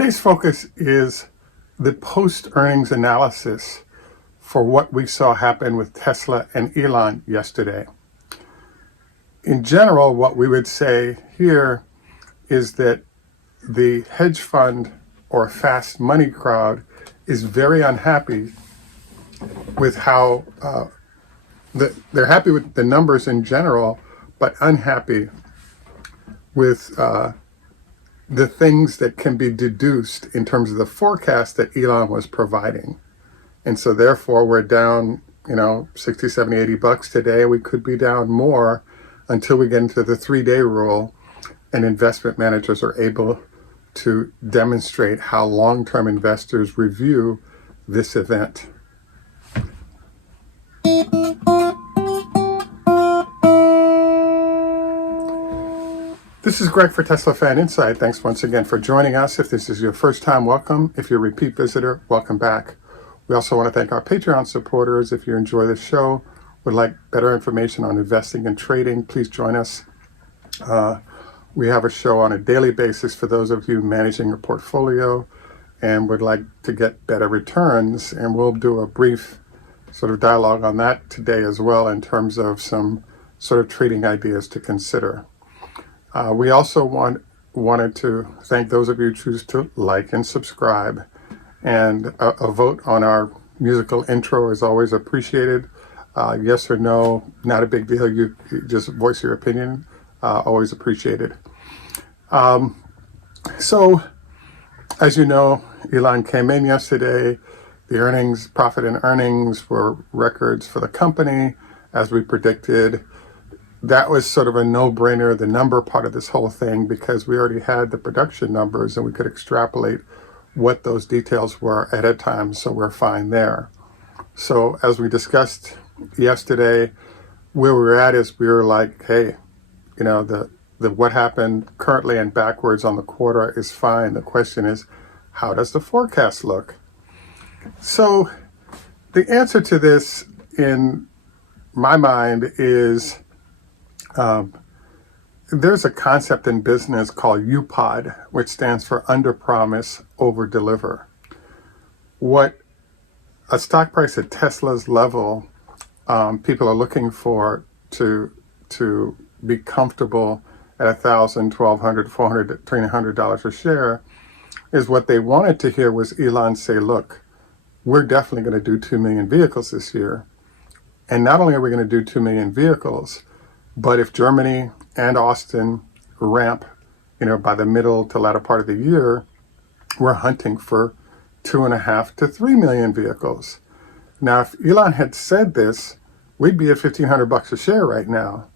Today's focus is the post-earnings analysis for what we saw happen with Tesla and Elon yesterday. In general, what we would say here is that the hedge fund or fast money crowd is very unhappy with how they're happy with the numbers in general, but unhappy with the things that can be deduced in terms of the forecast that Elon was providing. And so therefore we're down, 60, 70, 80 bucks today. We could be down more until we get into the 3-day rule and investment managers are able to demonstrate how long-term investors review this event. This is Greg for Teslafaninsight. Thanks once again for joining us. If this is your first time, welcome. If you're a repeat visitor, welcome back. We also want to thank our Patreon supporters. If you enjoy the show, would like better information on investing and trading, please join us. We have a show on a daily basis for those of you managing your portfolio and would like to get better returns. And we'll do a brief sort of dialogue on that today as well in terms of some sort of trading ideas to consider. We also wanted to thank those of you who choose to like and subscribe. And a vote on our musical intro is always appreciated. Yes or no, not a big deal. You just voice your opinion. Always appreciated. So, as you know, Elon came in yesterday. The profit and earnings were records for the company, as we predicted. That was sort of a no-brainer, the number part of this whole thing, because we already had the production numbers and we could extrapolate what those details were at a time, so we're fine there. So as we discussed yesterday, where we were at is we were like, hey, the what happened currently and backwards on the quarter is fine. The question is, how does the forecast look? So the answer to this in my mind is there's a concept in business called UPOD, which stands for under promise, over deliver. What a stock price at Tesla's level, people are looking for to be comfortable at $1,000, $1,200, $400, $300 a share, is what they wanted to hear was Elon say, look, we're definitely going to do 2 million vehicles this year. And not only are we going to do 2 million vehicles, but if Germany and Austin ramp, by the middle to latter part of the year, we're hunting for 2.5 to 3 million vehicles. Now, if Elon had said this, we'd be at $1,500 a share right now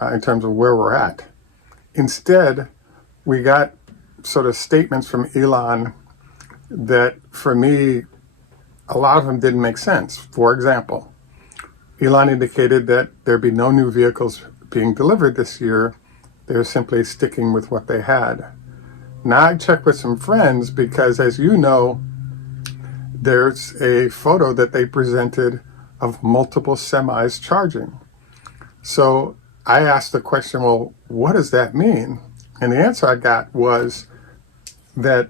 in terms of where we're at. Instead, we got sort of statements from Elon that, for me, a lot of them didn't make sense. For example, Elon indicated that there'd be no new vehicles being delivered this year. They're simply sticking with what they had. Now I checked with some friends because, as you know, there's a photo that they presented of multiple semis charging. So I asked the question, well, what does that mean? And the answer I got was that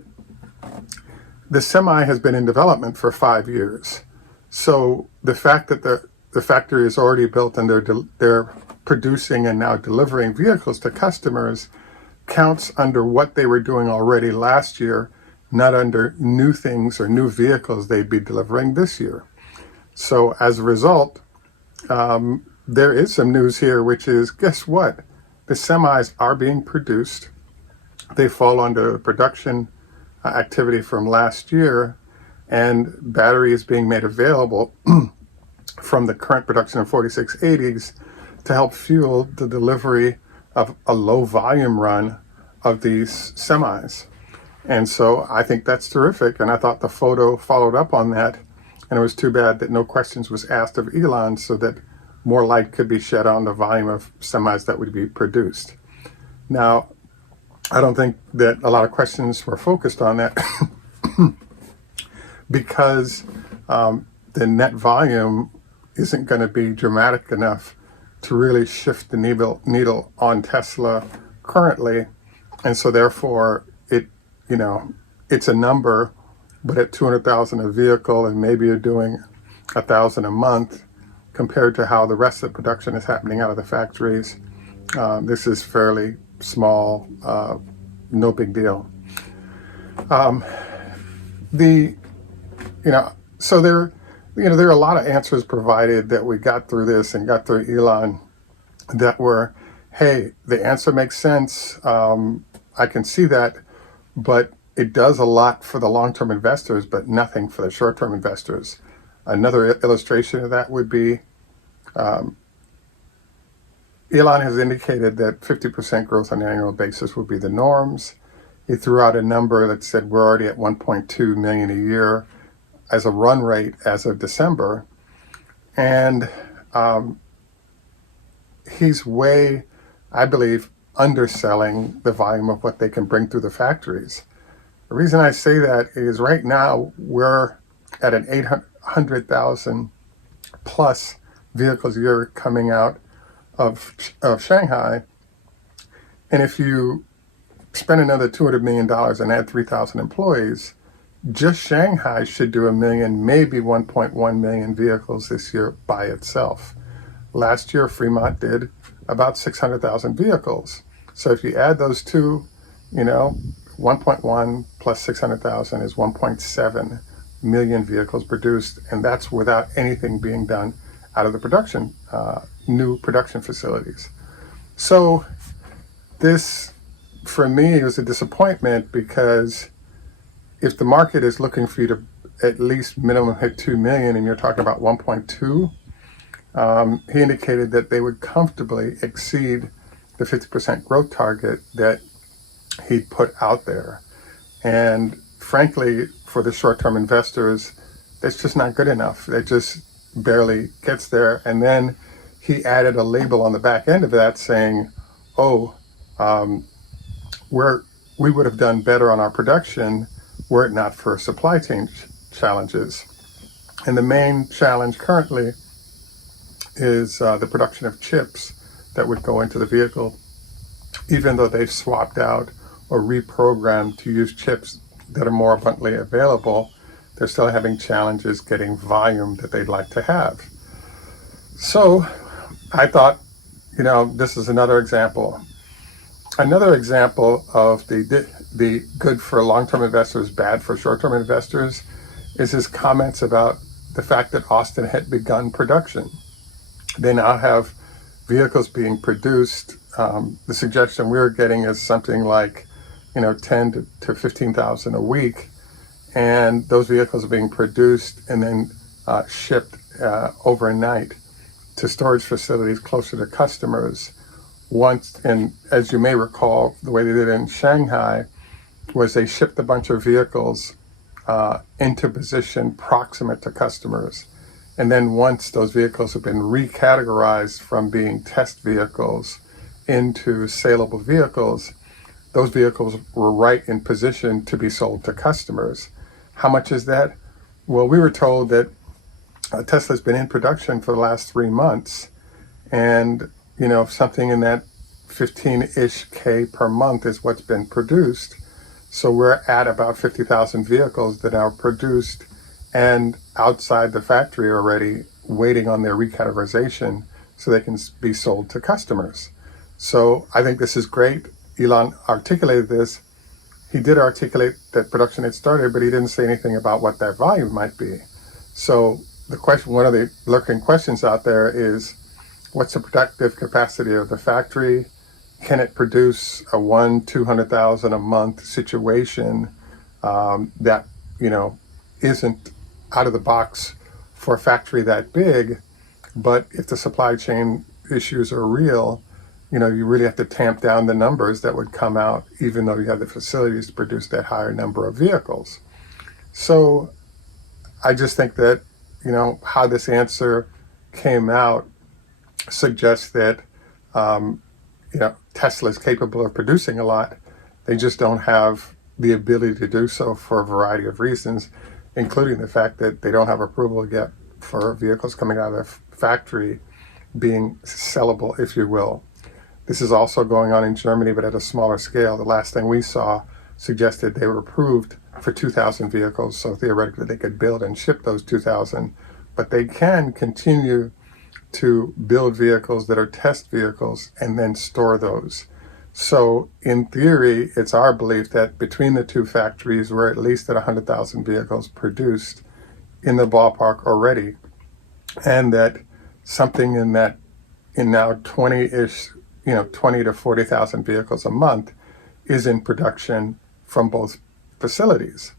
the semi has been in development for 5 years. So the fact that the factory is already built and they're producing and now delivering vehicles to customers counts under what they were doing already last year, not under new things or new vehicles they'd be delivering this year. So as a result, there is some news here, which is, guess what? The semis are being produced. They fall under production activity from last year, and battery is being made available from the current production of 4680s to help fuel the delivery of a low volume run of these semis. And so I think that's terrific. And I thought the photo followed up on that. And it was too bad that no questions was asked of Elon so that more light could be shed on the volume of semis that would be produced. Now, I don't think that a lot of questions were focused on that because the net volume isn't going to be dramatic enough to really shift the needle on Tesla currently. And so therefore it's a number, but at 200,000 a vehicle, and maybe you're doing 1,000 a month, compared to how the rest of the production is happening out of the factories, this is fairly small, no big deal. So there are a lot of answers provided that we got through this and got through Elon that were, hey, the answer makes sense. I can see that, but it does a lot for the long-term investors, but nothing for the short-term investors. Another illustration of that would be Elon has indicated that 50% growth on an annual basis would be the norms. He threw out a number that said we're already at 1.2 million a year as a run rate as of December. And he's way, I believe, underselling the volume of what they can bring through the factories. The reason I say that is right now we're at an 800,000 plus vehicles a year coming out of Shanghai. And if you spend another $200 million and add 3,000 employees, just Shanghai should do 1 million, maybe 1.1 million vehicles this year by itself. Last year, Fremont did about 600,000 vehicles. So if you add those two, 1.1 plus 600,000 is 1.7 million vehicles produced, and that's without anything being done out of the production, new production facilities. So this, for me, was a disappointment, because if the market is looking for you to at least minimum hit 2 million and you're talking about 1.2, he indicated that they would comfortably exceed the 50% growth target that he put out there. And frankly, for the short-term investors, that's just not good enough. It just barely gets there. And then he added a label on the back end of that saying, we would have done better on our production were it not for supply chain challenges. And the main challenge currently is the production of chips that would go into the vehicle. Even though they've swapped out or reprogrammed to use chips that are more abundantly available, they're still having challenges getting volume that they'd like to have. So I thought, this is another example. Another example of the good for long-term investors, bad for short-term investors, is his comments about the fact that Austin had begun production. They now have vehicles being produced. The suggestion we were getting is something like, 10 to 15,000 a week, and those vehicles are being produced and then shipped overnight to storage facilities closer to customers. Once, and as you may recall, the way they did it in Shanghai was they shipped a bunch of vehicles into position proximate to customers. And then once those vehicles have been recategorized from being test vehicles into saleable vehicles, those vehicles were right in position to be sold to customers. How much is that? Well, we were told that Tesla's been in production for the last 3 months, and something in that 15-ish K per month is what's been produced. So we're at about 50,000 vehicles that are produced and outside the factory already, waiting on their recategorization so they can be sold to customers. So I think this is great. Elon articulated this. He did articulate that production had started, but he didn't say anything about what that volume might be. So the question, one of the lurking questions out there is, what's the productive capacity of the factory? Can it produce a 200,000 a month situation that, isn't out of the box for a factory that big? But if the supply chain issues are real, you really have to tamp down the numbers that would come out, even though you have the facilities to produce that higher number of vehicles. So I just think that, how this answer came out suggests that, Tesla is capable of producing a lot. They just don't have the ability to do so for a variety of reasons, including the fact that they don't have approval yet for vehicles coming out of the factory being sellable, if you will. This is also going on in Germany, but at a smaller scale. The last thing we saw suggested they were approved for 2,000 vehicles. So theoretically, they could build and ship those 2,000, but they can continue to build vehicles that are test vehicles and then store those. So in theory, it's our belief that between the two factories, we're at least at 100,000 vehicles produced in the ballpark already, and that something in now 20-ish, 20 to 40,000 vehicles a month is in production from both facilities.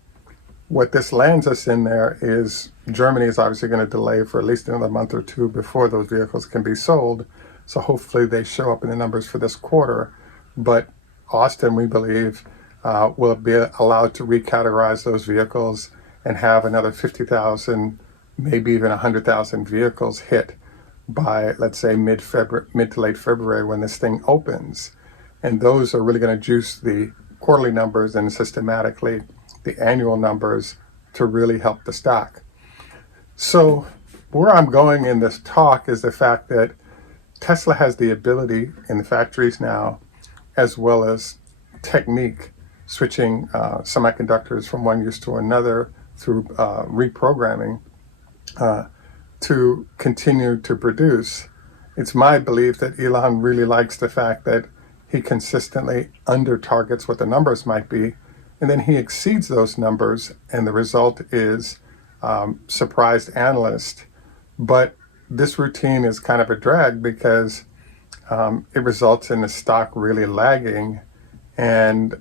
What this lands us in there is Germany is obviously going to delay for at least another month or two before those vehicles can be sold. So hopefully they show up in the numbers for this quarter. But Austin, we believe, will be allowed to recategorize those vehicles and have another 50,000, maybe even 100,000 vehicles hit by, let's say, mid to late February when this thing opens. And those are really going to juice the quarterly numbers and systematically the annual numbers to really help the stock. So where I'm going in this talk is the fact that Tesla has the ability in the factories now, as well as technique, switching semiconductors from one use to another through reprogramming to continue to produce. It's my belief that Elon really likes the fact that he consistently under targets what the numbers might be, and then he exceeds those numbers, and the result is surprised analysts. But this routine is kind of a drag because it results in the stock really lagging, and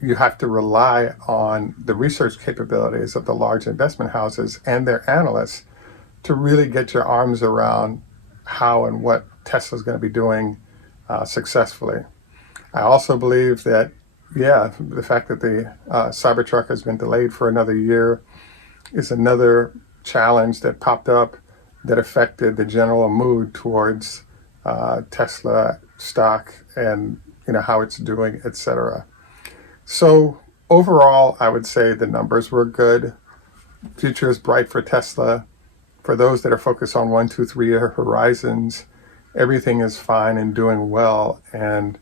you have to rely on the research capabilities of the large investment houses and their analysts to really get your arms around how and what Tesla's going to be doing successfully. I also believe that, the fact that the Cybertruck has been delayed for another year is another challenge that popped up that affected the general mood towards Tesla stock and how it's doing, etc. So overall, I would say the numbers were good. Future is bright for Tesla. For those that are focused on 1, 2, 3 year horizons, everything is fine and doing well, and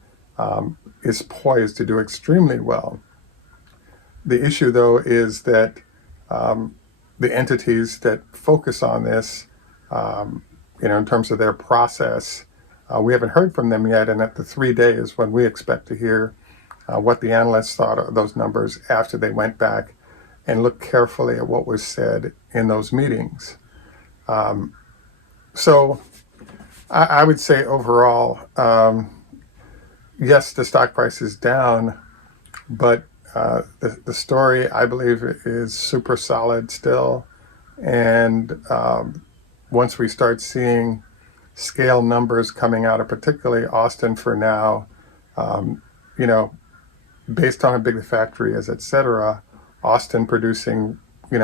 is poised to do extremely well. The issue, though, is that the entities that focus on this, in terms of their process, we haven't heard from them yet, and at the 3 days when we expect to hear what the analysts thought of those numbers after they went back and looked carefully at what was said in those meetings. So I would say overall, yes, the stock price is down, but the story, I believe, is super solid still. And once we start seeing scale numbers coming out of particularly Austin for now, based on how big the factory is, et cetera, Austin producing,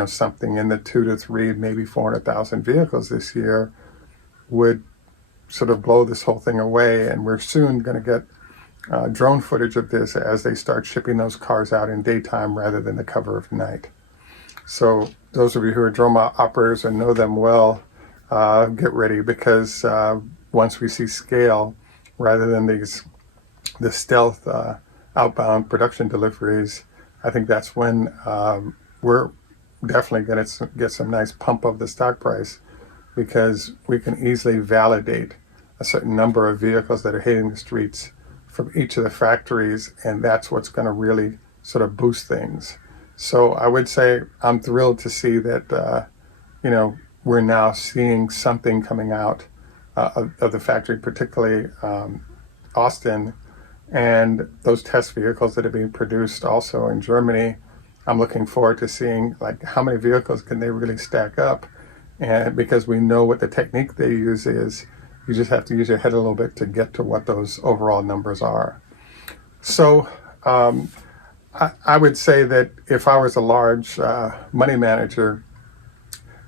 something in the 2 to 3, maybe 400,000 vehicles this year would sort of blow this whole thing away. And we're soon going to get drone footage of this as they start shipping those cars out in daytime rather than the cover of night. So those of you who are drone operators and know them well, get ready, because once we see scale, rather than the stealth outbound production deliveries, I think that's when we're definitely going to get some nice pump of the stock price, because we can easily validate a certain number of vehicles that are hitting the streets from each of the factories, and that's what's going to really sort of boost things. So I would say I'm thrilled to see that, we're now seeing something coming out of the factory, particularly Austin, and those test vehicles that are being produced also in Germany. I'm looking forward to seeing how many vehicles can they really stack up, and because we know what the technique they use is, you just have to use your head a little bit to get to what those overall numbers are. So I would say that if I was a large money manager,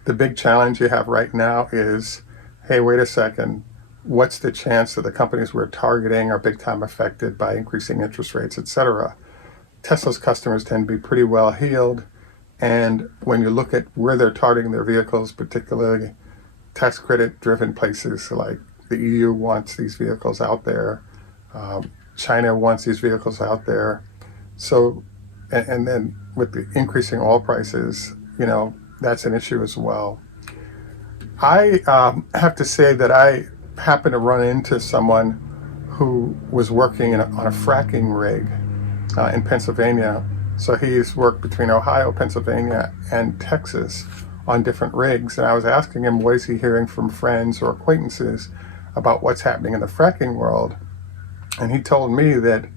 the big challenge you have right now is, hey, wait a second, what's the chance that the companies we're targeting are big time affected by increasing interest rates, et cetera? Tesla's customers tend to be pretty well heeled, and when you look at where they're targeting their vehicles, particularly tax credit driven places like the EU wants these vehicles out there, China wants these vehicles out there. So and then with the increasing oil prices, that's an issue as well. I have to say that I happened to run into someone who was working on a fracking rig in Pennsylvania. So he's worked between Ohio, Pennsylvania, and Texas on different rigs. And I was asking him, what is he hearing from friends or acquaintances about what's happening in the fracking world? And he told me that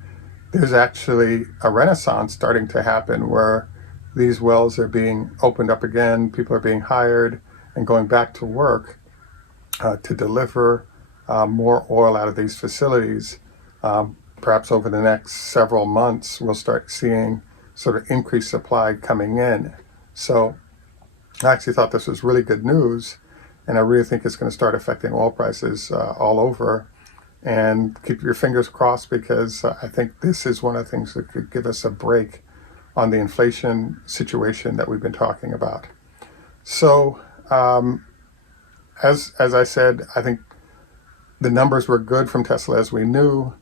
there's actually a renaissance starting to happen where these wells are being opened up again, people are being hired and going back to work to deliver more oil out of these facilities. Perhaps over the next several months, we'll start seeing sort of increased supply coming in. So I actually thought this was really good news, and I really think it's going to start affecting oil prices all over. And keep your fingers crossed, because I think this is one of the things that could give us a break on the inflation situation that we've been talking about. So as I said, I think the numbers were good from Tesla as we knew.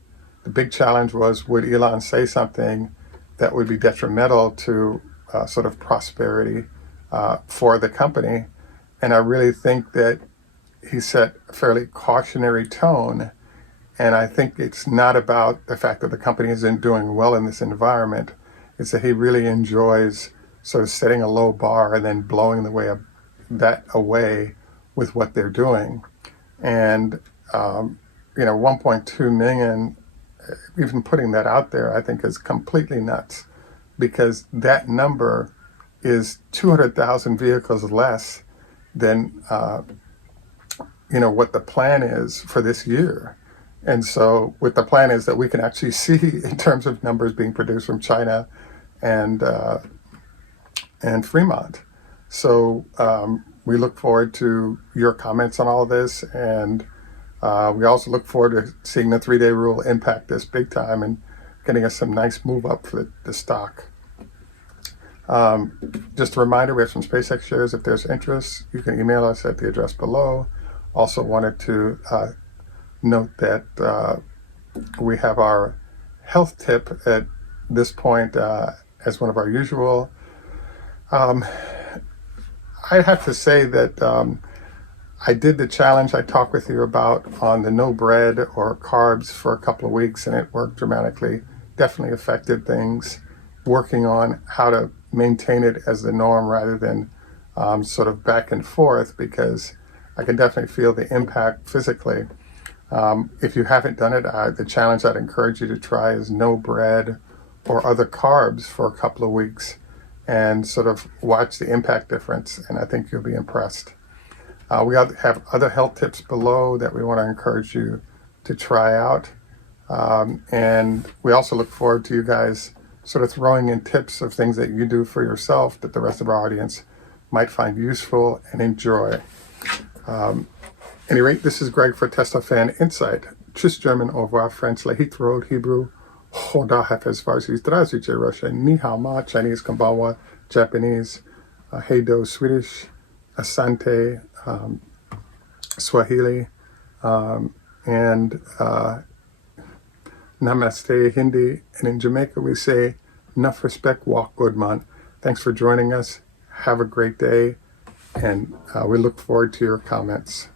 The big challenge was, would Elon say something that would be detrimental to sort of prosperity for the company? And I really think that he set a fairly cautionary tone. And I think it's not about the fact that the company isn't doing well in this environment. It's that he really enjoys sort of setting a low bar and then blowing that away with what they're doing. And, 1.2 million, even putting that out there, I think is completely nuts, because that number is 200,000 vehicles less than, what the plan is for this year. And so what the plan is that we can actually see in terms of numbers being produced from China and Fremont. So we look forward to your comments on all of this, and we also look forward to seeing the 3-day rule impact this big time and getting us some nice move up for the stock. Just a reminder, we have some SpaceX shares. If there's interest, you can email us at the address below. Also wanted to note that we have our health tip at this point as one of our usual. I have to say that I did the challenge I talked with you about on the no bread or carbs for a couple of weeks, and it worked dramatically. Definitely affected things. Working on how to maintain it as the norm rather than sort of back and forth, because I can definitely feel the impact physically. If you haven't done it, the challenge I'd encourage you to try is no bread or other carbs for a couple of weeks and sort of watch the impact difference, and I think you'll be impressed. We have other health tips below that we want to encourage you to try out. And we also look forward to you guys sort of throwing in tips of things that you do for yourself that the rest of our audience might find useful and enjoy. At any rate, this is Greg for Teslafaninsight. Tschüss German, au revoir French, Lahit Road Hebrew, Hoda Hafez Farsi, Zdravstvuyte Russian, Ni hao ma Chinese, Konbanwa Japanese, Heido Swedish, Asante Swahili, and Namaste Hindi. And in Jamaica we say, enough respect, walk good man. Thanks for joining us. Have a great day, and we look forward to your comments.